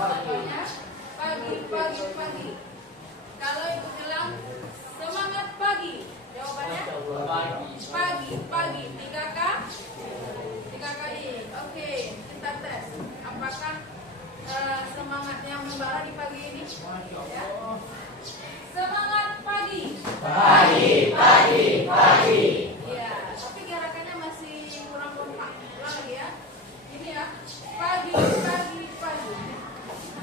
Jawabannya pagi, pagi, pagi. Kalau ibu bilang semangat pagi, jawabannya pagi, pagi. 3K, 3 kali. Oke, kita tes. Apakah semangatnya membara di pagi ini? Ya. Semangat pagi. Pagi, pagi, pagi. Iya, tapi gerakannya masih kurang kompak. Ulang lagi ya. Ini ya. Pagi, pagi, pagi.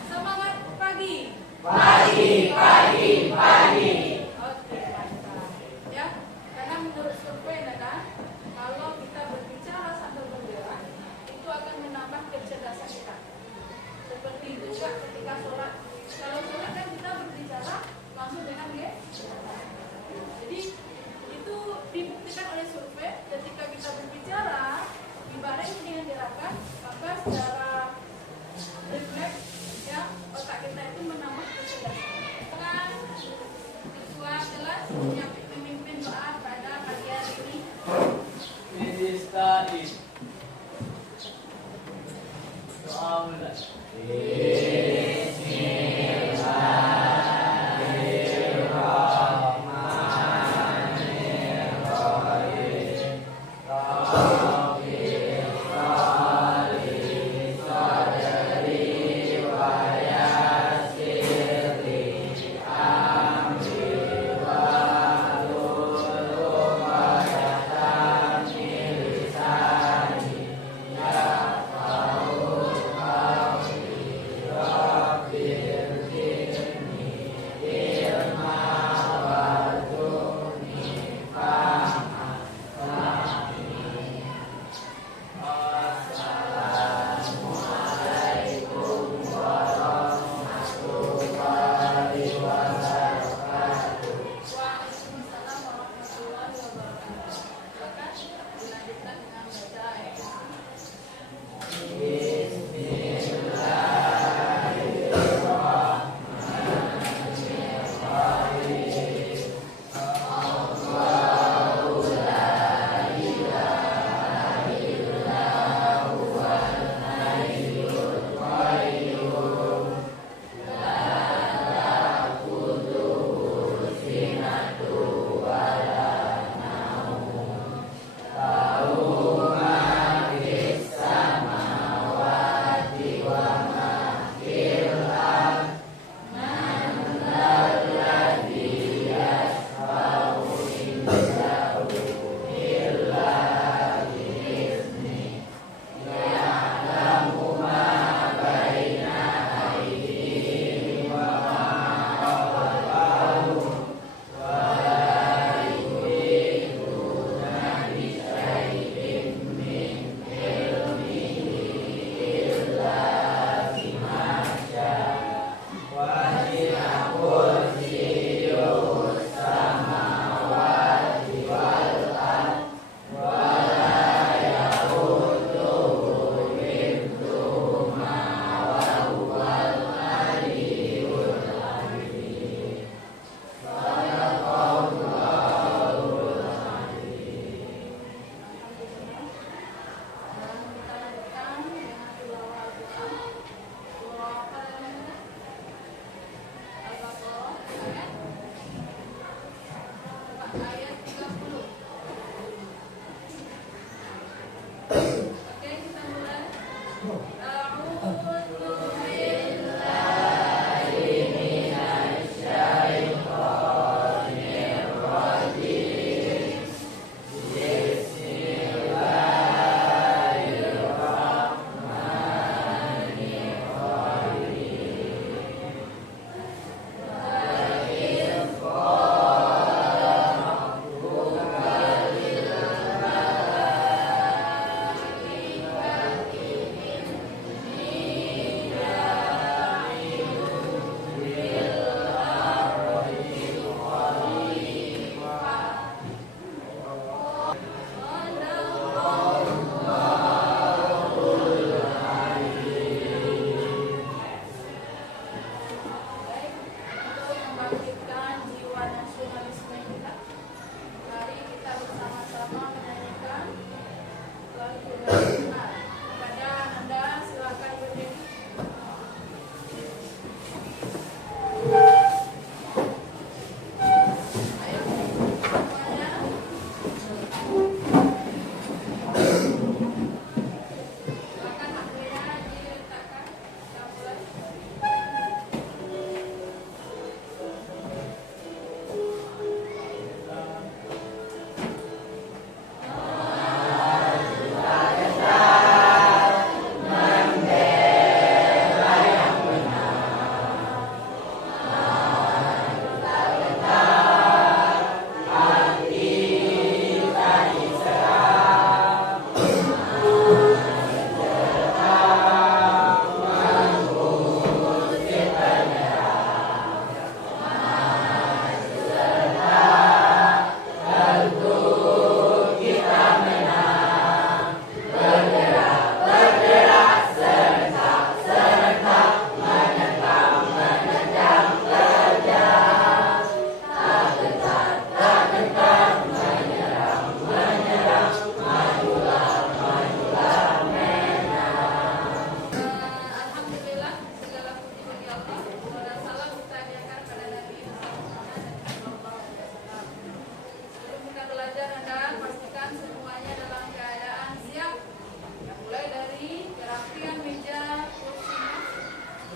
Semangat pagi. Pagi, pagi, pagi. Oke, mantap. Ya, karena menurut survei Nana, kalau kita berbicara sambil bergerak, itu akan menambah kecerdasan kita. Seperti juga ketika sholat. Kalau sholat kan kita berbicara langsung dengan jadi itu dibuktikan oleh survei ketika kita berbicara dibarengi dengan gerakan, maka secara refleks ya otak kita itu menambah kecerdasan. Ketua kelas yang memimpin doa pada pagi hari ini. Doa mulai.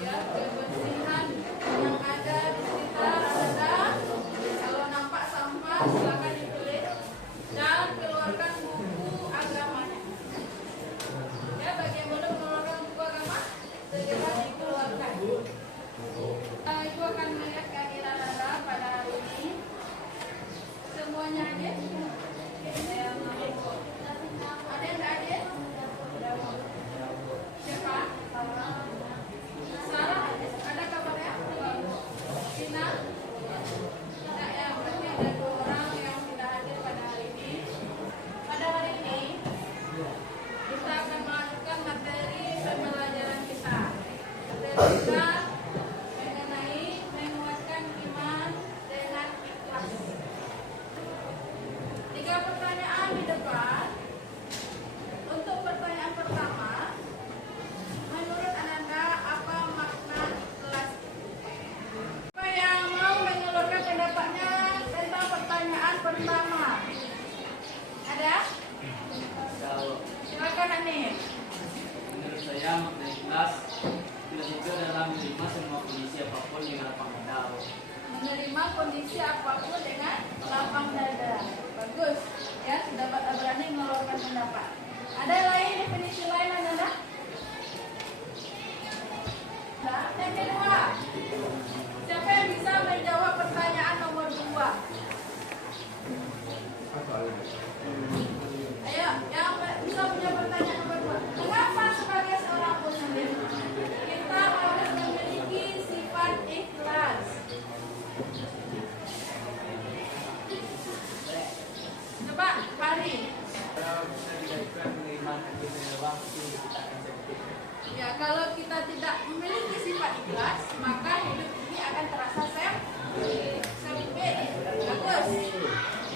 ya, kebersihan yang ada di sekitar Anda. Kalau nampak sampah silakan ditulis dan keluarkan buku agamanya. Ya, bagaimana mengeluarkan buku agama? Segera dikeluarkan. Ibu akan melihat kehadiran Anda pada hari ini. Semuanya hadir? Ada yang tak hadir? Siapa? Sarah, ada kabarnya? Tina? Tidak ya, berarti ada 2 orang yang tidak hadir pada hari ini. Pada hari ini, kita akan melanjutkan materi pembelajaran kita. Materi kita mengenai menguatkan iman dengan ikhlas. 3 pertanyaan di depan. Untuk pertanyaan pertama, menurut Ananda apa makna ikhlas? Siapa yang mau mengeluarkan pendapatnya tentang pertanyaan pertama? Ada? Silakan Hanif. Menurut saya makna ikhlas ikhlas itu adalah menerima semua kondisi apapun dengan lapang dada. Menerima kondisi apapun dengan lapang dada. Bagus. Ya, sudah berani mengeluarkan pendapat. Ada lain definisi lain Ananda? Nah, yang kedua, siapa yang bisa menjawab pertanyaan nomor 2? Ayo, yang bisa menjawab pertanyaan nomor 2. Mengapa sebagai seorang muslim kita harus memiliki sifat ikhlas? Coba, Fahri. Ya, kalau kita tidak memiliki sifat ikhlas, maka hidup ini akan terasa sempit. Bagus.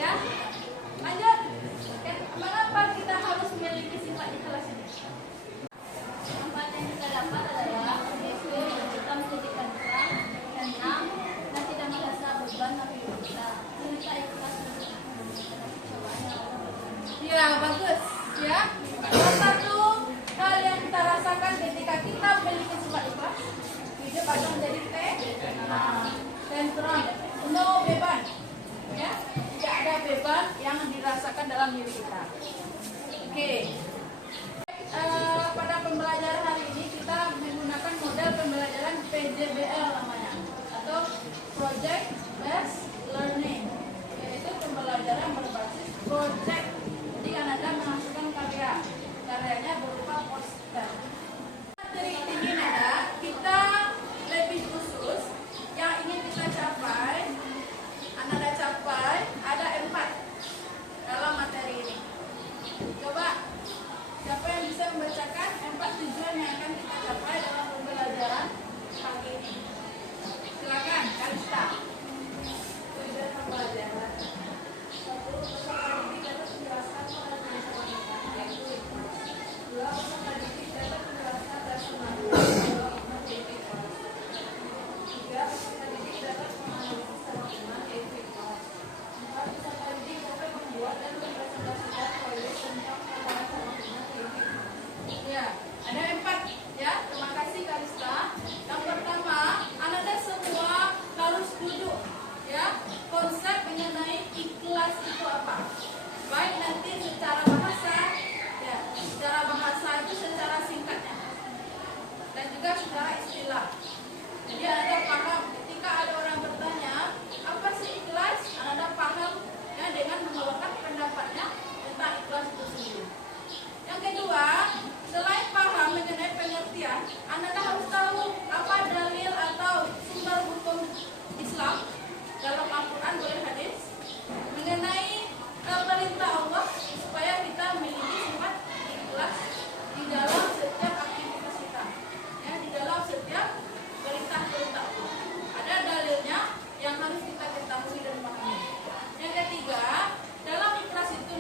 Ya. Lanjut. Mengapa kita harus memiliki sifat ikhlas ini? Manfaat yang kita dapat adalah yaitu kita menjadi tenang, dan tidak merasa beban bagi kita. Kita ikhlas cobaan yang Allah berikan. Ya, bagus. Ya. Salah satu hal yang kita rasakan ketika kita memiliki sifat ikhlas, hidup akan menjadi tentram, no beban. Ya, tidak ada beban yang dirasakan dalam diri kita. Oke. Pada pembelajaran hari ini kita menggunakan model pembelajaran PJBL namanya, atau Project Based Learning, yaitu pembelajaran berbasis project. Jadi Anda menghasilkan karyanya berupa poster. Materi ini ada, kita lebih khusus yang ingin kita capai, Anda capai ada 4 dalam materi ini. Coba siapa yang bisa membacakan 4 tujuan yang akan kita capai dalam pembelajaran pagi ini? Silakan, Kalista. Tujuan pembelajaran. 1. Peserta didik dapat menjelaskan pada tulisan mereka, yaitu ikhlas. 2. Peserta didik dapat menjelaskan rasa malu, yaitu ikhlas. 3. Peserta didik dapat menganalisis sama iman, yaitu ikhlas. 4. Peserta didik dapat membuat dan mempresentasikan proyek tentang perkara sama iman, yaitu ikhlas. Ya, ada 4 ya. Terima kasih Kalista. Yang pertama, Anda semua harus duduk ya. Konsep mengenai ikhlas itu apa? Baik nanti secara bahasa ya, secara bahasa itu secara singkatnya dan juga secara istilah. Jadi Anda paham ketika ada orang bertanya apa sih ikhlas, Anda paham ya dengan mengeluarkan pendapatnya tentang ikhlas itu sendiri. Yang kedua, selain paham mengenai pengertian, Anda harus tahu apa dalil atau sumber hukum Islam dalam Al-Quran dan hadis mengenai perintah Allah supaya kita memiliki sifat ikhlas di dalam setiap aktivitas kita, ya, di dalam setiap perintah-perintah Allah. Ada dalilnya yang harus kita ketahui dan pahami. Yang ketiga, dalam ikhlas itu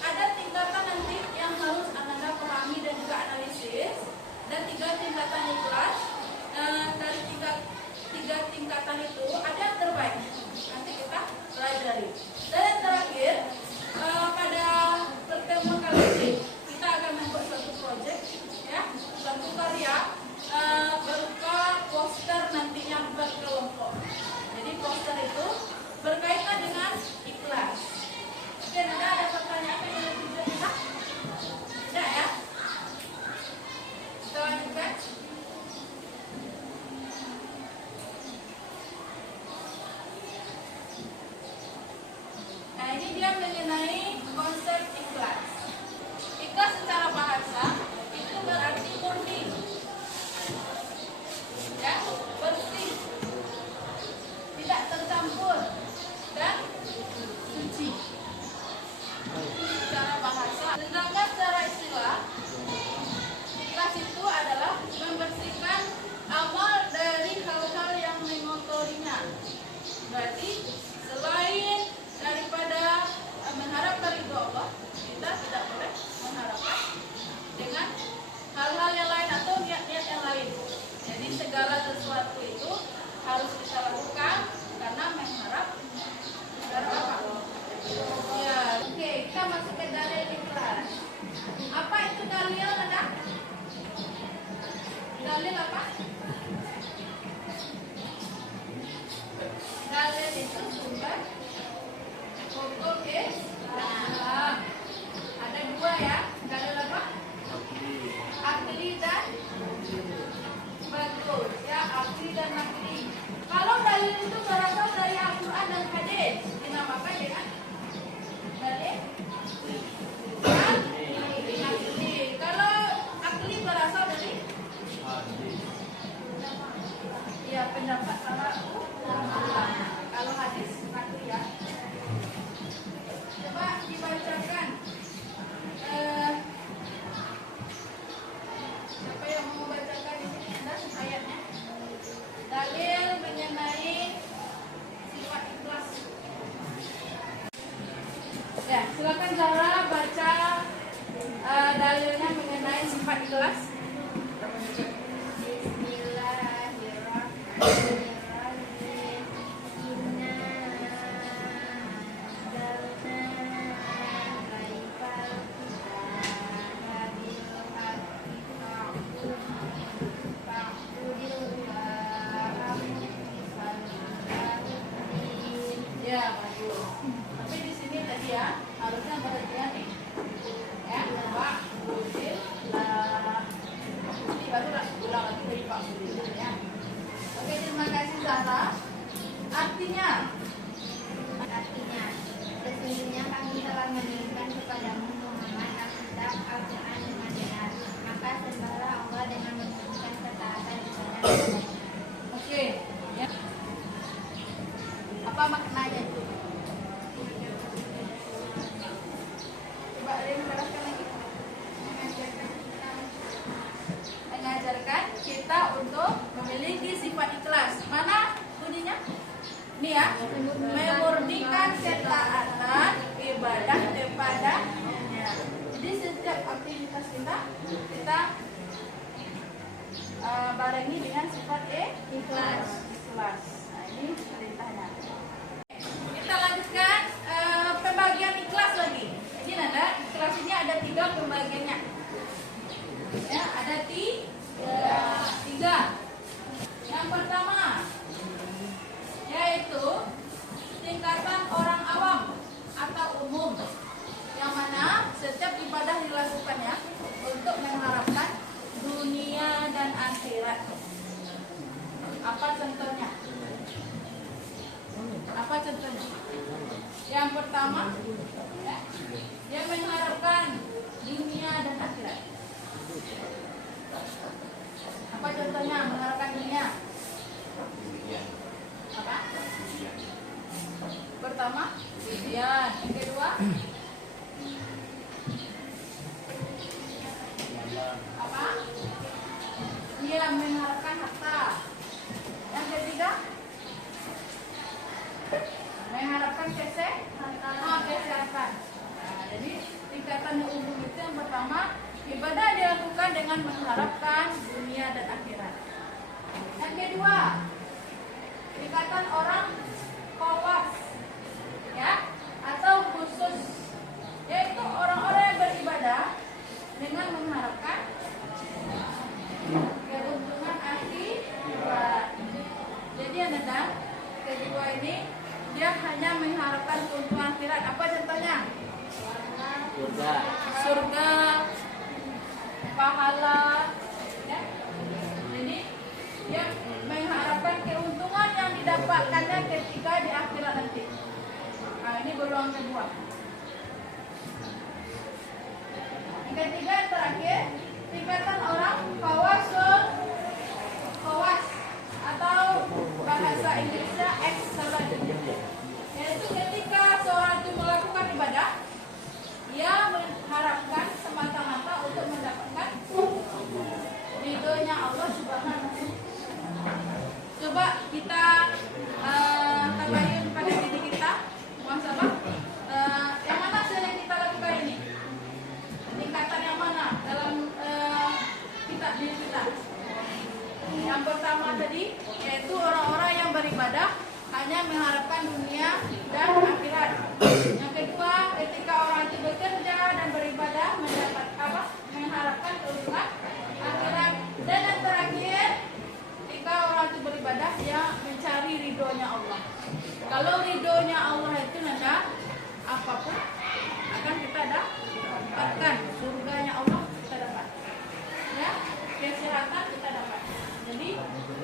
ada tingkatan nanti yang harus Anda pahami dan juga analisis, dan 3 tingkatan ikhlas. Dari tiga tingkatan itu ada yang terbaik, nanti kita pelajari. Dan yang terakhir, pada pertemuan kali ini kita akan membuat suatu proyek ya, suatu karya berupa segala sesuatu itu harus kita lakukan karena mengharap apa? Ya, oke, kita masuk ke dalil ikhlas. Apa itu dalil, Nada? Dalil apa? Dalil itu sumber hukum Islam. Ada dua ya. Dalil apa? Akli dan betul ya, akli dan nakli. Kalau dalil itu berasal dari Al-Quran dan hadis, dinamakan dengan dalil nakli. Kalau akli berasal dari ya pendapat para ulama. Kalau hadis nakli ya. Coba dibacakan. Siapa yang mau membacakan ini? Ada ayatnya. Dalil mengenai sifat ikhlas. Ya, silakan Zara baca dalilnya mengenai sifat ikhlas. Ya, bagus. Tapi di sini tadi ya, harusnya perhatian nih. Ya, Pak Budil lah. Ini baru ulang lagi dari Pak Budil ya. Oke, terima kasih Zara. Artinya, sesungguhnya kami telah menurunkan kepadamu Muhammad Alkitab Al-Quran dengan benar, maka sembahlah Allah dengan menunjukkan ketaatan kepada Allah. oke. Ya. Apa maknanya itu? Coba Rin jelaskan lagi. Mengajarkan kita untuk memiliki sifat ikhlas. Mana bunyinya? Ini ya, memurnikan ketaatan ibadah kepadanya. Jadi setiap aktivitas kita barengi dengan sifat ikhlas. Nah, ini perintahnya. Kita lanjutkan pembagian ikhlas lagi. Ini Nanda, ikhlas ini ada 3 pembagiannya. Ya, ada 3. Yang pertama yaitu tingkatan orang awam atau umum, yang mana setiap ibadah dilakukannya untuk mengharapkan dunia dan akhirat. Apa contohnya? Apa contohnya? Yang pertama, ya, yang mengharapkan dunia dan akhirat. Apa contohnya mengharapkan dunia? Apa? Pertama, impian. Yang kedua, apa? Dia mengharapkan harta. Yang ketiga, mengharapkan kesehatan. Nah, jadi tingkatan yang umum itu yang pertama, ibadah dilakukan dengan mengharapkan dunia dan akhirat. Yang kedua, tingkatan orang khawas, ya, atau khusus, yaitu orang-orang yang beribadah dengan mengharapkan keuntungan akhirat. Jadi ada kedua ini dia hanya mengharapkan keuntungan akhirat. Apa contohnya? Surga, pahala, ya. Jadi dia mengharapkan keuntungan yang didapatkannya ketika di akhirat nanti. Nah, ini golongan kedua. Yang ketiga, yang terakhir, tingkatan orang khawas atau bahasa Inggrisnya excellent. Yaitu ketika seorang itu melakukan ibadah, ia mengharapkan semata-mata untuk mendapatkan ridhonya Allah Subhanahu. Coba kita tabayun pada diri kita, muhasabah. Yang mana sih yang kita lakukan ini? Tingkatan yang mana dalam diri kita? Yang pertama pertama tadi, yaitu orang-orang yang beribadah hanya mengharapkan dunia dan akhirat. Yang kedua, ketika orang itu bekerja dan beribadah mendapat apa? Mengharapkan keuntungan akhirat. Dan yang terakhir, ketika orang itu beribadah dia mencari ridhonya Allah. Kalau ridhonya Allah itu nanda apapun akan kita dapatkan. Surganya Allah kita dapat. Ya, kesehatan kita dapat. Jadi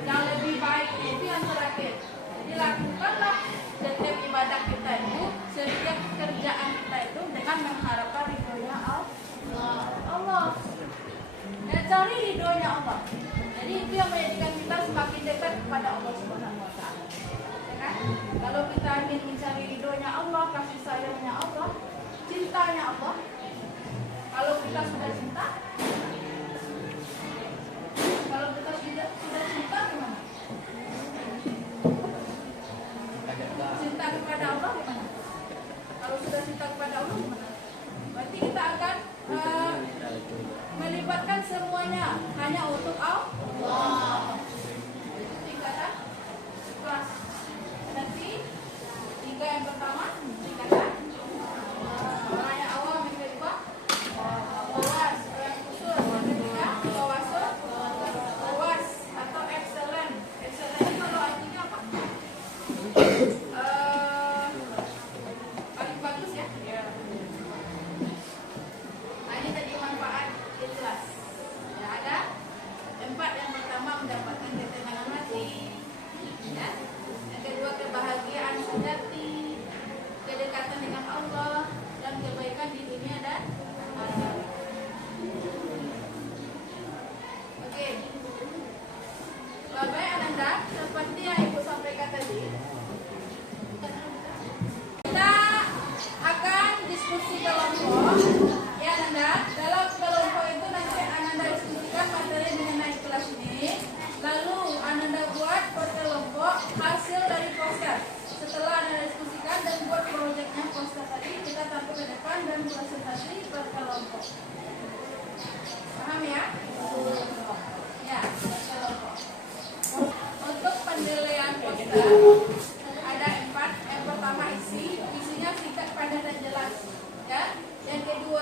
yang lebih baik itu yang terakhir. Jadi lakukanlah setiap ibadah kita itu, setiap kerjaan kita itu dengan mengharapkan ridhonya Allah. Dan cari ridhonya Allah. Jadi itu yang menjadikan kita semakin dekat kepada Allah Subhanahu wa taala. Ya kan? Kalau kita ingin mencari ridhonya Allah, kasih sayangnya Allah, cintanya Allah. Kalau kita sudah cinta, cinta gimana? Cinta kepada Allah gimana? Kalau sudah cinta kepada Allah gimana? Berarti kita akan melibatkan semuanya hanya untuk Allah. Itu tingkatan kelas. Nanti tiga yang pertama tingkatan orang yang awam, yang kedua wawas, orang khusus, yang ketiga wawas atau excellent. Excellent itu kalau artinya apa? Paling bagus ya. Nah, ini tadi manfaat ikhlas. Ya, ada 4. Yang pertama mendapatkan ketenangan hati, ya. Yang kedua kebahagiaan sejati, kedekatan dengan Allah, dan kebaikan di dunia dan akhirat. Oke. Bapak Ananda, seperti yang Ibu sampaikan tadi, kita akan diskusi kelompok. Ya Ananda, dalam kelompok itu nanti Ananda diskusikan materi mengenai kelas ini. Lalu Ananda buat per kelompok hasil dari poster. Setelah Ananda diskusikan dan buat proyeknya poster tadi, kita tampil ke depan dan presentasi per kelompok. Paham ya? Ya, per kelompok. Untuk penilaian poster ada 4. Yang pertama isinya singkat, padat dan jelas. Ya. Yang kedua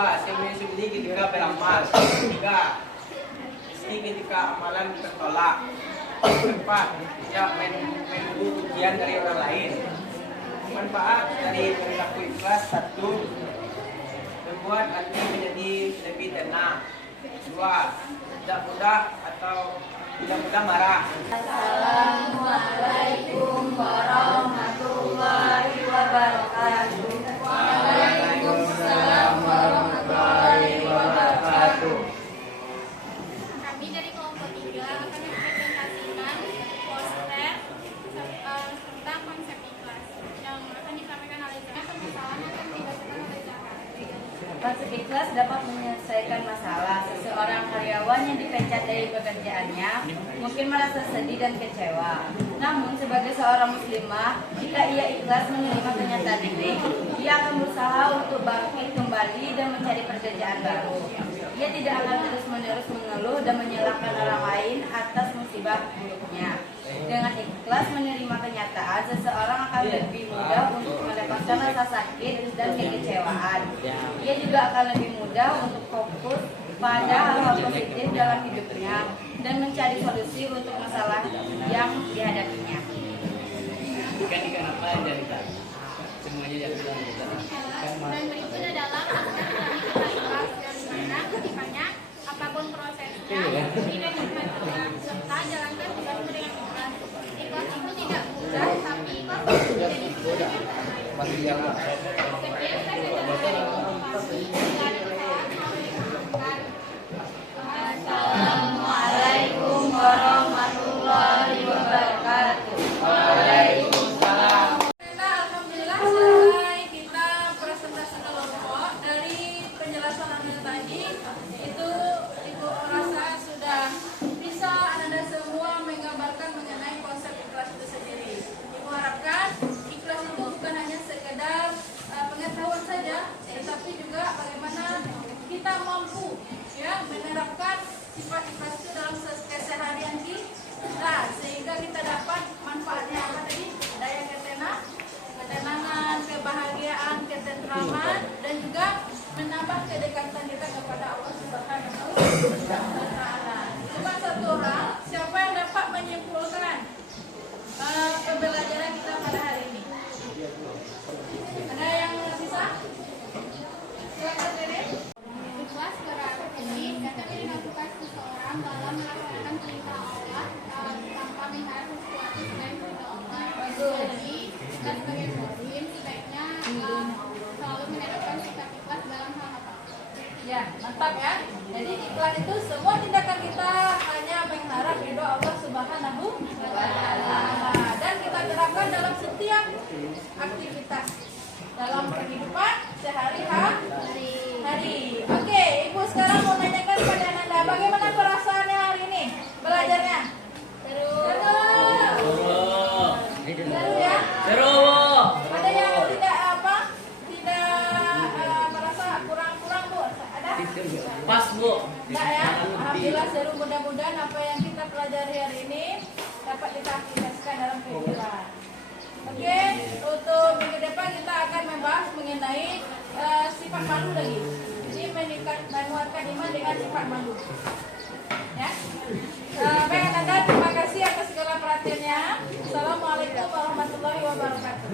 Dua, sembunyi-sembunyi ketika beramal. Tiga, meski ketika amalan tertolak. Empat, tidak menunggu pujian dari orang lain. Manfaat dari perilaku ikhlas. Satu, membuat hati menjadi lebih tenang. Dua, tidak mudah marah. Assalamualaikum warahmatullahi wabarakatuh. Waalaikumsalam warahmatullahi wabarakatuh. Kami dari kelompok 3 akan mempresentasikan poster tentang konsep ikhlas yang akan disampaikan oleh Zahra. Permasalahan akan dibacakan oleh Zahra. Konsep ikhlas dapat menyelesaikan masalah. Seseorang karyawan yang dipecat dari pekerjaannya mungkin merasa sedih dan kecewa. Namun sebagai seorang muslimah, jika ia ikhlas menerima kenyataan ini, ia akan berusaha untuk bangkit kembali dan mencari pekerjaan baru. Ia tidak akan terus-menerus mengeluh dan menyalahkan orang lain atas musibah buruknya. Dengan ikhlas menerima kenyataan, seseorang akan lebih mudah untuk melepaskan rasa sakit dan kekecewaan. Ia juga akan lebih mudah untuk fokus pada hal-hal positif dalam hidupnya dan mencari solusi untuk masalah yang dihadapinya. Ikan apa yang jadi tak? Semuanya yang bilang kita. Dan berikut adalah aspek dari kita ikhlas yang dimana ketikanya apapun prosesnya tidak diperhatikan serta jalankan tugasmu dengan ikhlas. Ikhlas itu tidak mudah, tapi ikhlas itu menjadi sebuah yang sekian saya dari Assalamualaikum warahmatullahi wabarakatuh. Waalaikumsalam. Alhamdulillah selesai kita presentasi kelompok. Dari penjelasan Anda tadi itu Ibu rasa sudah bisa Anda semua menggambarkan mengenai konsep ikhlas itu sendiri. Ibu harapkan ikhlas itu bukan hanya sekedar pengetahuan saja, tetapi juga bagaimana kita mampu ya menerapkan sifat ikhlas itu dalam keseharian kita sehingga kita dapat manfaatnya apa tadi, daya ketenangan, kebahagiaan, ketentraman, dan juga menambah kedekatan kita kepada Allah Subhanahu wa Ta'ala. Cuma satu orang, siapa yang dapat menyimpulkan pembelajaran kita pada hari ini? Ada yang bisa? Silakan Dede. ikhlas berarti dapat dilakukan seseorang dalam melaksanakan perintah Allah tanpa mengharap sesuatu selain perintah Allah. Jadi kita sebagai muslim sebaiknya selalu menerapkan sikap ikhlas dalam hal apapun. Ya, mantap ya. Jadi ikhlas itu semua tindakan kita hanya mengharap ridho Allah Subhanahu wa Ta'ala. Dan kita terapkan dalam setiap aktivitas dalam kehidupan sehari-hari. Oke, Ibu sekarang mau nanyakan pada Anda, bagaimana perasaannya hari ini belajarnya? Seru ya? Seru. Ada yang tidak merasa kurang Bu? Ada? Pas Bu. Enggak ya? Alhamdulillah seru, mudah-mudahan apa yang kita pelajari hari ini dapat kita aplikasikan dalam kehidupan. Oke, untuk minggu depan kita akan membahas mengenai sifat malu lagi. Jadi menguatkan iman dengan sifat malu. Ya. Baik Anda, terima kasih atas segala perhatiannya. Assalamualaikum warahmatullahi wabarakatuh.